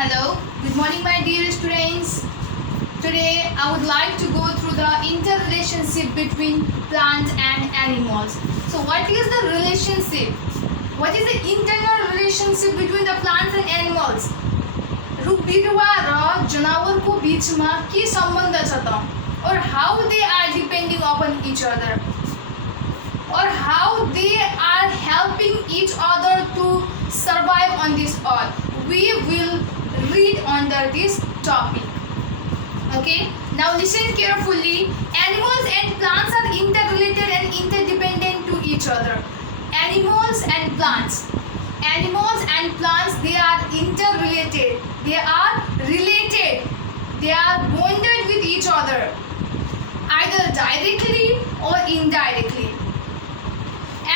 Hello, good morning my dear students. Today I would like to go through the interrelationship between plants and animals. So what is the relationship? What is the internal relationship between the plants and animals? रुख बिरुवा र जनावरको बीचमा के सम्बन्ध छ त? Or how they are depending upon each other? Or how they are helping each other to survive on this earth? We will read under this topic. Okay, now listen carefully. Animals and plants are interrelated and interdependent to each other. Animals and plants, they are interrelated, they are related, they are bonded with each other either directly or indirectly.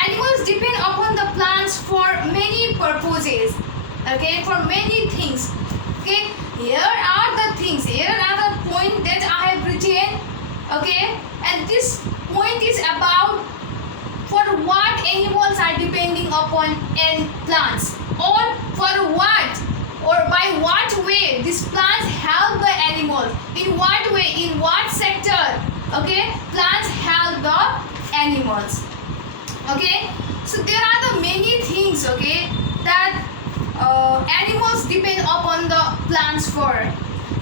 Animals depend upon the plants for many purposes, okay, for many things. Okay, here are the things, here are the point that I have written, okay, and this point is about for what animals are depending upon and plants, or for what or by what way these plants help the animals, in what way, in what sector, okay, plants help the animals. Okay, so there are the many things, okay, that animals depend upon the plants for.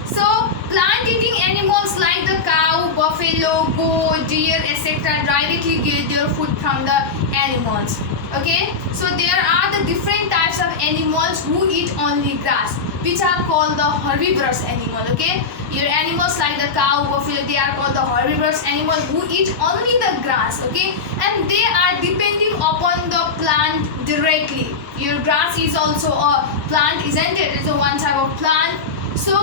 So plant eating animals like the cow, buffalo, goat, deer, etc. directly get their food from the animals. Okay, so there are the different types of animals who eat only grass, which are called the herbivorous animal. Okay, your animals like the cow, buffalo, they are called the herbivorous animal who eat only the grass. Okay, and they are depending upon the plant directly. Your grass is also a plant, isn't it? It's a one type of plant. So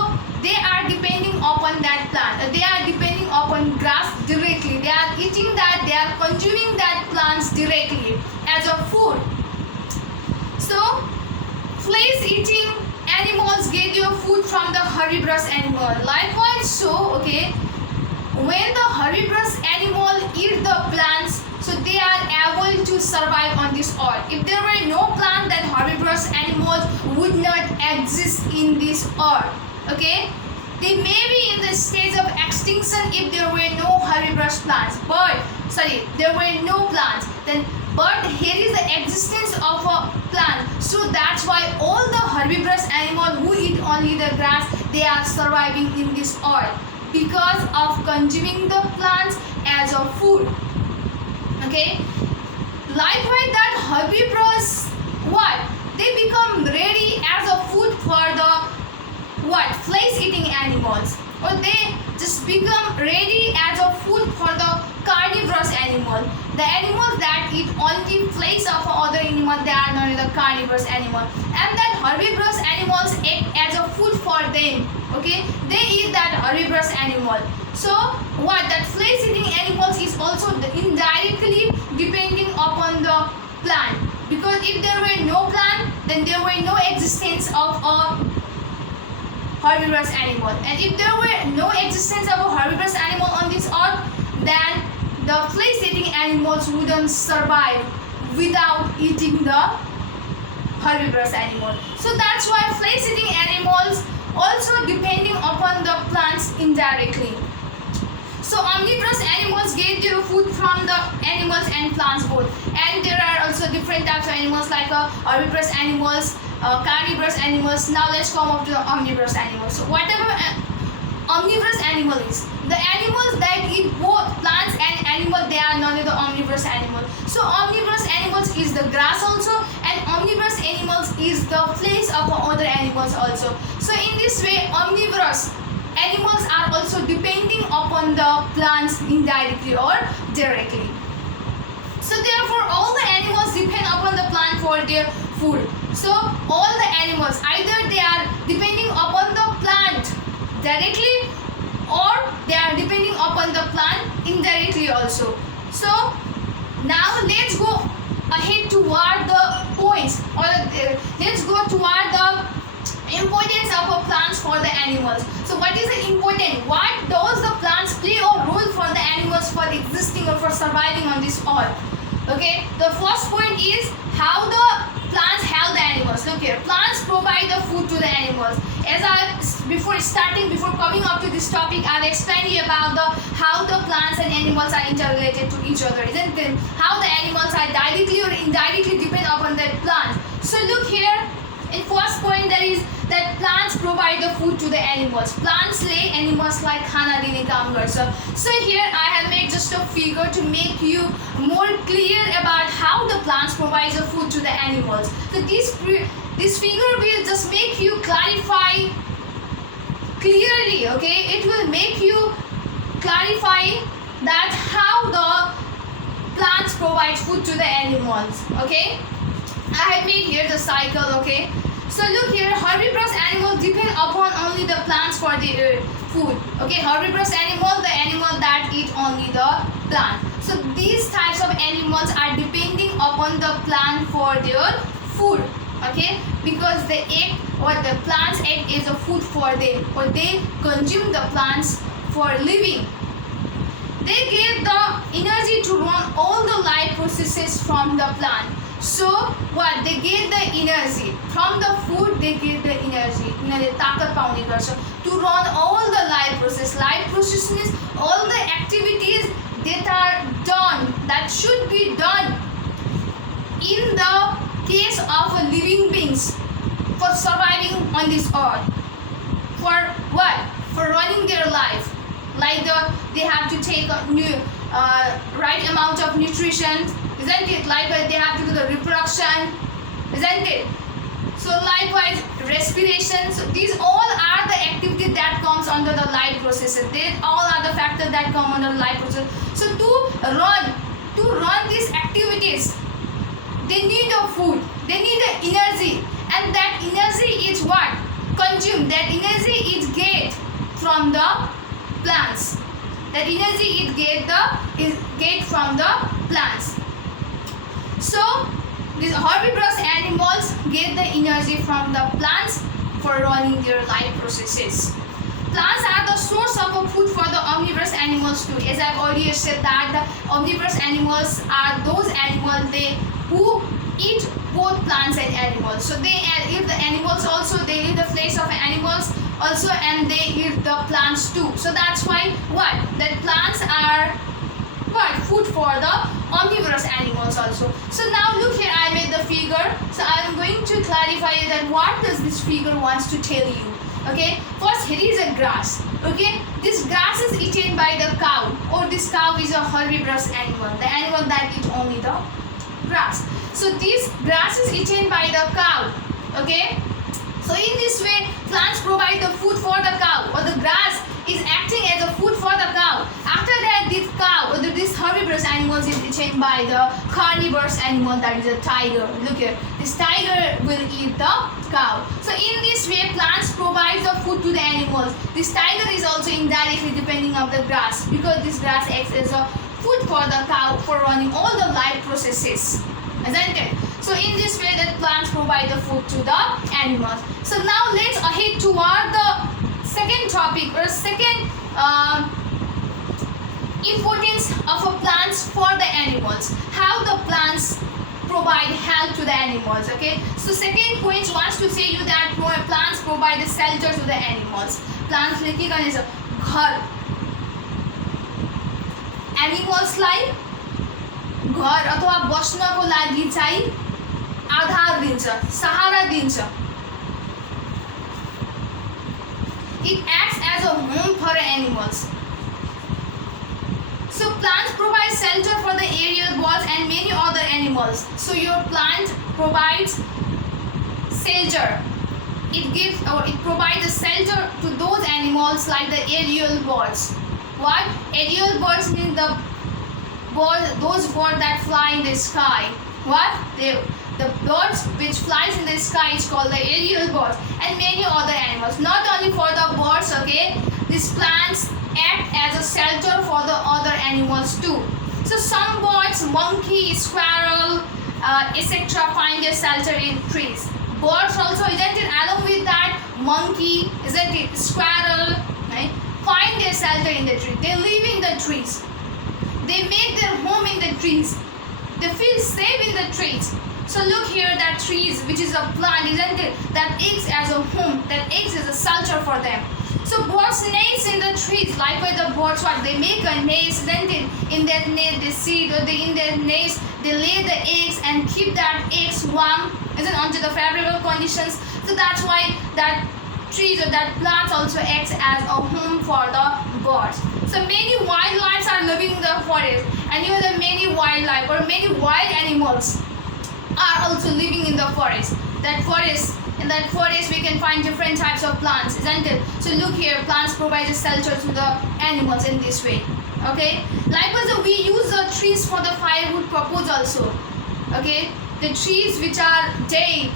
they are depending upon that plant. They are depending upon grass directly. They are eating that, they are consuming that plants directly as a food. So flesh eating animals get their food from the herbivorous animal. Likewise, so okay, when the herbivorous animal eat the plants, so they are able to survive on this earth. If there were no plant, then herbivorous animals would not exist in this earth. Okay, they may be in the stage of extinction if there were no herbivorous plants. There were no plants. But here is the existence of a plant. So that's why all the herbivorous animals who eat only the grass, they are surviving in this earth because of consuming the plants as a food. Okay, likewise that herbivorous, what, they become ready as a food for the flesh eating animals, or they just become ready as a food for the carnivorous animal. The animals that eat only flesh of other animal, they are known as the carnivorous animal, and that herbivorous animals act as a food for them. Okay, they eat that herbivorous animal. So that flesh eating animals is also indirectly depending upon the plant, because if there were no plant, then there were no existence of a herbivorous animal, and if there were no existence of a herbivorous animal on this earth, then the flesh eating animals wouldn't survive without eating the herbivorous animal. So that's why flesh eating animals also depending upon the plants indirectly. So omnivorous animals get their food from the animals and plants both, and there are also different types of animals like herbivorous animals, carnivorous animals. Now let's come up to the omnivorous animals. So whatever omnivorous animal is, the animals that eat both plants and animal, they are known as the omnivorous animal. So omnivorous animals is the grass also, and omnivorous animals is the flesh of other animals also. So in this way, omnivorous animals are also depending upon the plants indirectly or directly. So therefore all the animals depend upon the plant for their food. So all the animals, either they are depending upon the plant directly, or they are depending upon the plant indirectly also. So now let's go ahead toward the points, or let's go toward the importance of plants for the animals. So what is the important? What does the plants play a role for the animals for existing or for surviving on this earth? Okay, the first point is how the plants help the animals. Look here, plants provide the food to the animals. before coming up to this topic, I've explained you about how the plants and animals are interrelated to each other, isn't it? How the animals are directly or indirectly depend upon that plant. So look here, in first point there is that plants provide the food to the animals. Plants lay, animals like khana dine kaam garcha. So here I have made just a figure to make you more clear about how the plants provide the food to the animals. So this figure will just make you clarify clearly, okay? It will make you clarify that how the plants provide food to the animals, okay? I have made here the cycle, okay? So look here, herbivorous animals depend upon only the plants for their food, okay? Herbivorous animal, the animal that eat only the plant. So these types of animals are depending upon the plant for their food, okay? Because the egg or the plant's egg is a food for them, or they consume the plants for living. They get the energy to run all the life processes from the plant. So what? They get the energy from the food. They get the energy. To run all the life process. Life process means all the activities that are done, that should be done in the case of living beings for surviving on this earth. For what? For running their life. Like they have to take right amount of nutrition, isn't it? Likewise, they have to do the reproduction, isn't it? So likewise, respiration. So these all are the activities that comes under the life processes. They all are the factors that come under the life process. So to run these activities, they need the food, they need the energy, and that energy is what? Consumed. That energy is get from the plants. That energy is get from the plants. So these herbivorous animals get the energy from the plants for running their life processes. Plants are the source of food for the omnivorous animals too. As I've already said that the omnivorous animals are those animals who eat both plants and animals. So they eat the animals also, they eat the flesh of animals also, and they eat the plants too. So that's why what? That plants are what? Food for the omnivorous animals also. So now look here, I made the figure. So I'm going to clarify that what does this figure wants to tell you. Okay, first here is a grass. Okay, this grass is eaten by the cow, or this cow is a herbivorous animal, the animal that eats only the grass. So this grass is eaten by the cow. Okay, so in this way plants provide the food for the cow, or the grass is acting as a food for the cow. After that, this cow or this herbivorous animals is eaten by the carnivorous animal, that is a tiger. Look here, this tiger will eat the cow. So in this way plants provide the food to the animals. This tiger is also indirectly depending on the grass, because this grass acts as a food for the cow for running all the life processes, isn't it? So in this way that plants provide the food to the animals. So now let's head toward the second topic, or second importance of plants for the animals. How the plants provide help to the animals. Okay, so second point wants to say you that plants provide shelter to the animals. Plants ले के गर्ने छ? घर. Animals लाई घर अथवा बस्नको लागि चाहिँ आधार दिन्छ, सहारा दिन्छ. It acts as a home for animals. So plants provide shelter for the aerial birds and many other animals. So your plant provides shelter. It provides a shelter to those animals like the aerial birds. What? Aerial birds mean those birds that fly in the sky. What? The birds which flies in the sky is called the aerial birds, and many other animals. Not only for the birds, okay, these plants act as a shelter for the other animals too. So some birds, monkey, squirrel, etc. find their shelter in trees. Birds also, isn't it? Along with that, monkey, isn't it? Squirrel, right? Find their shelter in the tree. They live in the trees. They make their home in the trees. They feel safe in the trees. So look here, that trees, which is a plant, isn't it? That acts as a home, that acts as a shelter for them. So birds nest in the trees. Likewise, the birds, what they make a nest, isn't it? In that nest they sit, or in their nest they lay the eggs and keep that eggs warm, isn't, under the favorable conditions. So that's why that trees or that plants also acts as a home for the birds. So many wildlife are living in the forest, and even the many wildlife or many wild animals are also living in the forest. In that forest we can find different types of plants, isn't it? So look here, plants provide a shelter to the animals in this way. Okay. Likewise, we use the trees for the firewood purpose also. Okay. The trees which are dead,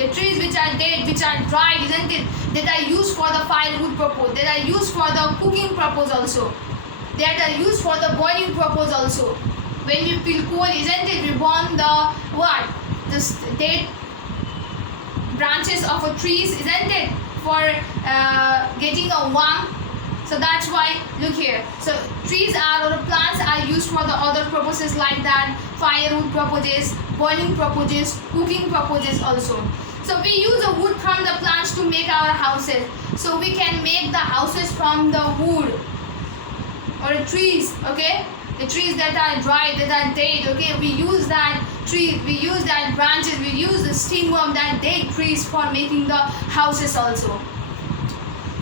which are dried, isn't it? That are used for the firewood purpose. That are used for the cooking purpose also. That are used for the burning purpose also. When we feel cold, isn't it? We burn the what? The dead branches of a trees, isn't it? For getting a warm. So that's why, look here. So trees are, or plants are used for the other purposes like that, firewood purposes, burning purposes, cooking purposes also. So we use the wood from the plants to make our houses. So we can make the houses from the wood or trees, okay? The trees that are dry, that are dead, okay? We use that tree, we use that branches, we use the stem of that dead trees for making the houses also.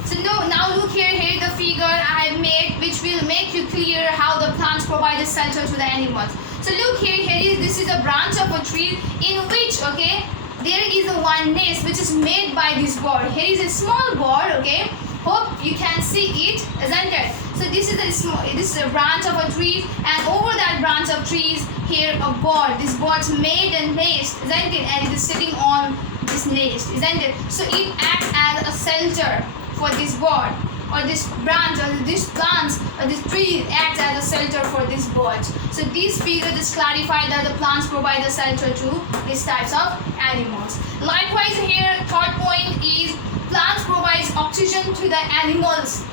So now look here, the figure I have made, which will make you clear how the plants provide a shelter to the animals. So look here, this is a branch of a tree in which, okay, there is a one nest which is made by this bird. Here is a small bird, okay. Hope you can see it, isn't it? So this is a branch of a tree, and over that branch of trees, here a bird. This bird's made a nest, isn't it? And it is sitting on this nest, isn't it? So it acts as a shelter for this bird, or this branch, or this plants, or this tree acts as a shelter for this bird. So this figure just clarify that the plants provide a shelter to these types of animals. Likewise, here third point is plants provides oxygen to the animals.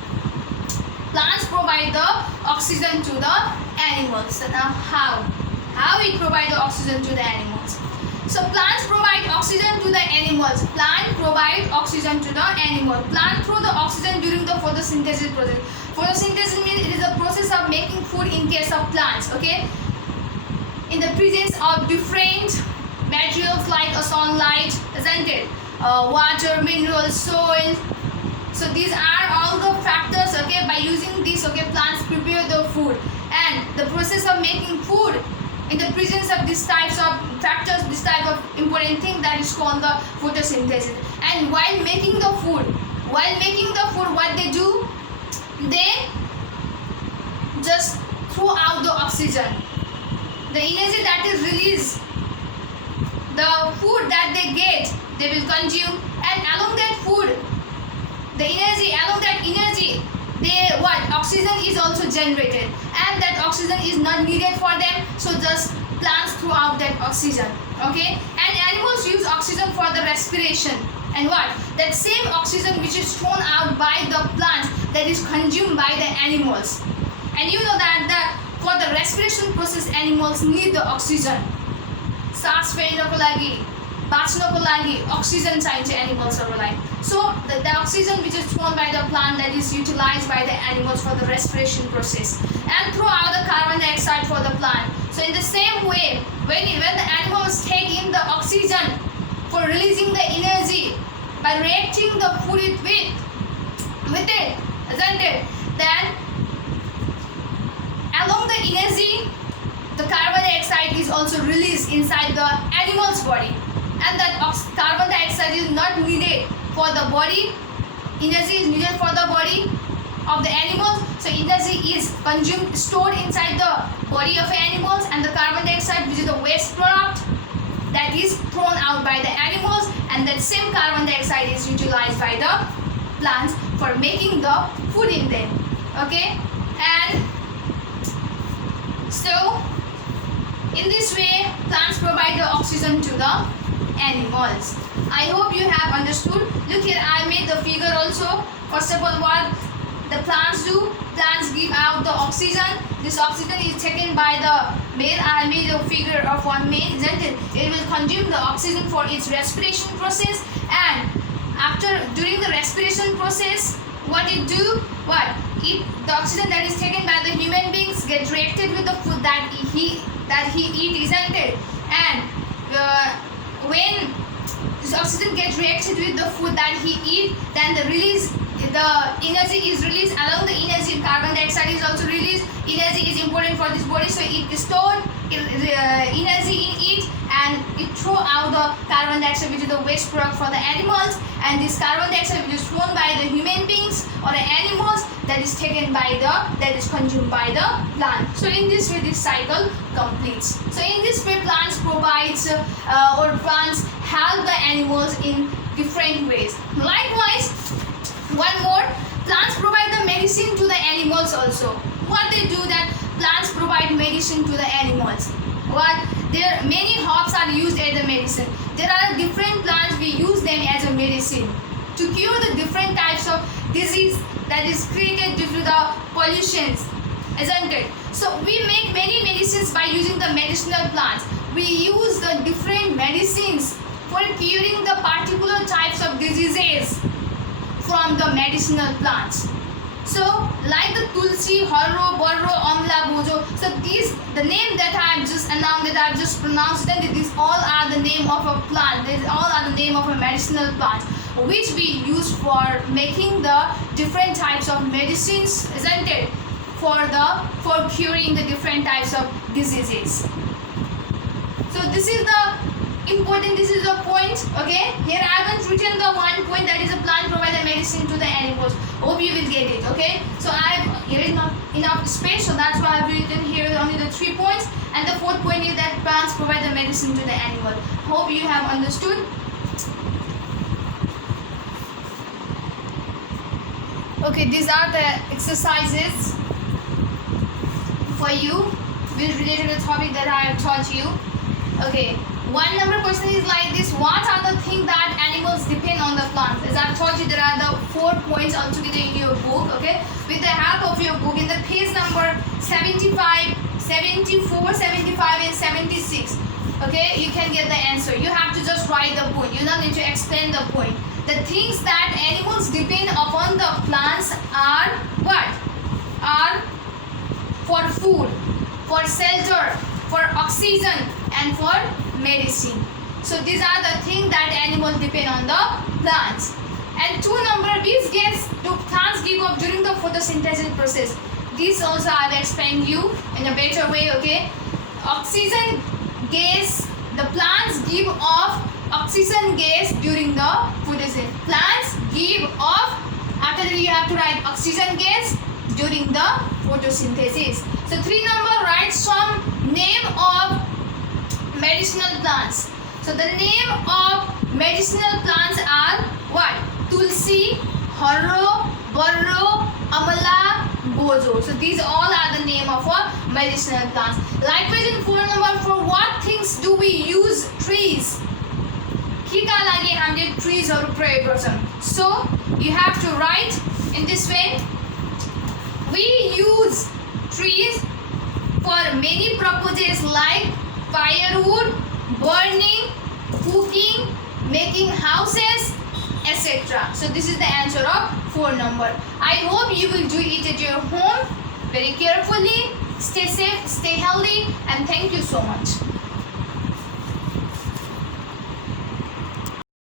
Plants provide the oxygen to the animals. So now how it provide the oxygen to the animals? So plants provide oxygen to the animals. Plant provide oxygen to the animal. Plant through the oxygen during the photosynthesis process. Photosynthesis means it is a process of making food in case of plants. Okay, in the presence of different materials like a sunlight, isn't it? Water, minerals, soil. So these are all the factors. Okay, by using this, okay, plants prepare the food, and the process of making food in the presence of these types of factors, this type of important thing, that is called the photosynthesis. And while making the food, what they do, they just throw out the oxygen. The energy that is released, the food that they get, they will consume, and along that food, along that energy, oxygen is also generated, and that oxygen is not needed for them, so just plants throw out that oxygen. Okay, and animals use oxygen for the respiration, and that same oxygen which is thrown out by the plants, that is consumed by the animals. And you know that for the respiration process, animals need the oxygen. सास फेर्नको लागि, बाँच्नको लागि oxygen चाहिन्छ animalsहरुलाई. So the oxygen which is thrown by the plant, that is utilized by the animals for the respiration process, and throw out the carbon dioxide for the plant. So in the same way, when the animals take in the oxygen for releasing the energy by reacting the food with it, isn't it? Then along the energy, the carbon dioxide is also released inside the animal's body, and that carbon dioxide is not needed for the body. Energy is needed for the body of the animals, so energy is consumed, stored inside the body of animals, and the carbon dioxide, which is the waste product, that is thrown out by the animals, and that same carbon dioxide is utilized by the plants for making the food in them. Okay, and so in this way, plants provide the oxygen to the animals. I hope you have understood. Look here, I made the figure also. First of all, the plants do? Plants give out the oxygen. This oxygen is taken by the male. I made a figure of one male, isn't it? It will consume the oxygen for its respiration process, and during the respiration process, what it do? The oxygen that is taken by the human beings get reacted with the food that he eat, isn't it? And when this oxygen gets reacted with the food that he eat, then the energy is released. Along the energy, carbon dioxide is also released. Energy is important for this body, so it stored energy in it, and it throw out the carbon dioxide, which is the waste product for the animals, and this carbon dioxide which is thrown by the human beings or the animals, that is consumed by the plant. So in this way this cycle completes. So in this way plants help the animals in different ways. Likewise, one more, plants provide the medicine to the animals also. What they do, that plants provide medicine to the animals. There many herbs are used as a medicine. There are different plants, we use them as a medicine to cure the different types of disease that is created due to the pollutions, isn't it? So we make many medicines by using the medicinal plants. We use the different medicines for curing the particular types of diseases from the medicinal plants. So like the tulsi, harro, borro, amla, bojo. So the name that I have just announced, that I have just pronounced, then these all are the name of a plant. These all are the name of a medicinal plant, which we use for making the different types of medicines, isn't it? For curing the different types of diseases. So this is the point, okay? Here I haven't written the one point, that is a plant provide the medicine to the animals. Hope you will get it, okay? So here is not enough space, so that's why I've written here only the 3 points, and the 4th point is that plants provide the medicine to the animal. Hope you have understood. Okay, these are the exercises for you related to the topic that I have taught you. Okay, one number question is like this: what are the things that animals depend on the plants? As I've told you, there are the 4 points altogether in your book, okay? With the help of your book, in the page number 75, 74, 75 and 76, okay, you can get the answer. You have to just write the point. You don't need to explain the point. The things that animals depend upon the plants are what? Are for food, for shelter, for oxygen, and for medicine. So these are the things that animals depend on the plants. And 2 number, which gas do plants give off during the photosynthesis process? This also I will explain you in a better way, okay? Oxygen gas, the plants give off oxygen gas during the photosynthesis. Plants give off, after that you have to write oxygen gas during the photosynthesis. So 3 number, write some name of medicinal plants. So the name of medicinal plants are what? Tulsi, harro, barro, amala, bojo. So these all are the name of medicinal plants. Likewise in 4 number, for what things do we use trees? Kika lagi hamle trees haru prayog garchhau. So you have to write in this way: we use trees for many purposes like firewood, burning, cooking, making houses, etc. So this is the answer of 4 number. I hope you will do it at your home very carefully. Stay safe, stay healthy, and thank you so much.